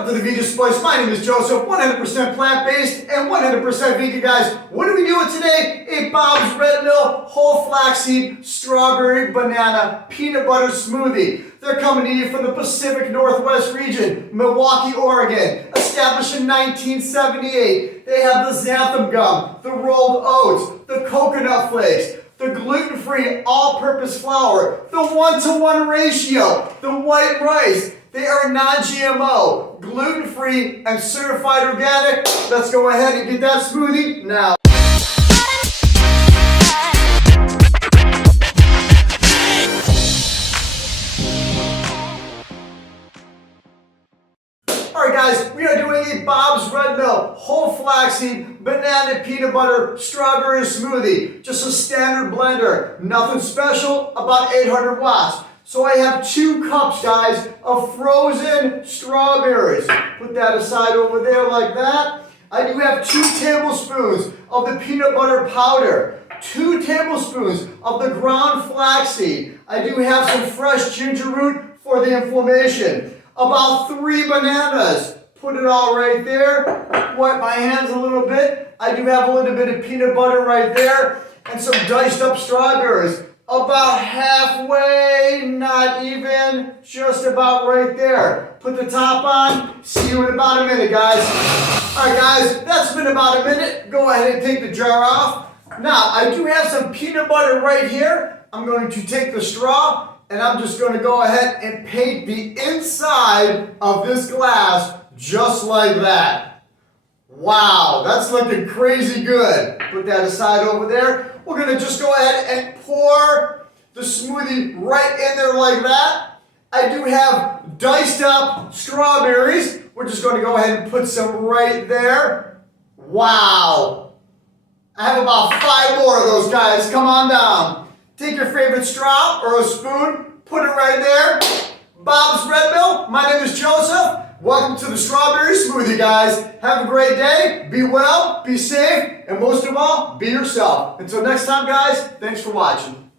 Welcome to the Vegan Spice. My name is Joseph, 100% plant-based and 100% vegan, guys. What are we doing today? A Bob's Red Mill whole flaxseed strawberry banana peanut butter smoothie. They're coming to you from the Pacific Northwest region, Milwaukee, Oregon. Established in 1978. They have the xanthan gum, the rolled oats, the coconut flakes, the gluten-free all-purpose flour, the 1-to-1 ratio, the white rice. They are non-GMO, gluten-free, and certified organic. Let's go ahead and get that smoothie now. Alright guys, we are doing a Bob's Red Mill whole flaxseed banana peanut butter strawberry smoothie. Just a standard blender, nothing special, about 800 watts. So I have 2 cups, guys, of frozen strawberries. Put that aside over there like that. I do have 2 tablespoons of the peanut butter powder, 2 tablespoons of the ground flaxseed. I do have some fresh ginger root for the inflammation. About 3 bananas. Put it all right there. Wipe my hands a little bit. I do have a little bit of peanut butter right there and some diced up strawberries. About halfway, not even, just about right there. Put the top on. See you in about a minute, guys. All right, guys, that's been about a minute. Go ahead and take the jar off. Now, I do have some peanut butter right here. I'm going to take the straw, and I'm just going to go ahead and paint the inside of this glass just like that. Wow, that's looking crazy good. Put that aside over there. We're going to just go ahead and pour the smoothie right in there like that. I do have diced up strawberries. We're just going to go ahead and put some right there. Wow. I have about 5 more of those, guys. Come on down. Take your favorite straw or a spoon. Put it right there. Bob's Red Mill. My name is Joseph. Welcome to the strawberry smoothie, guys. Have a great day. Be well, be safe, and most of all, be yourself. Until next time, guys, thanks for watching.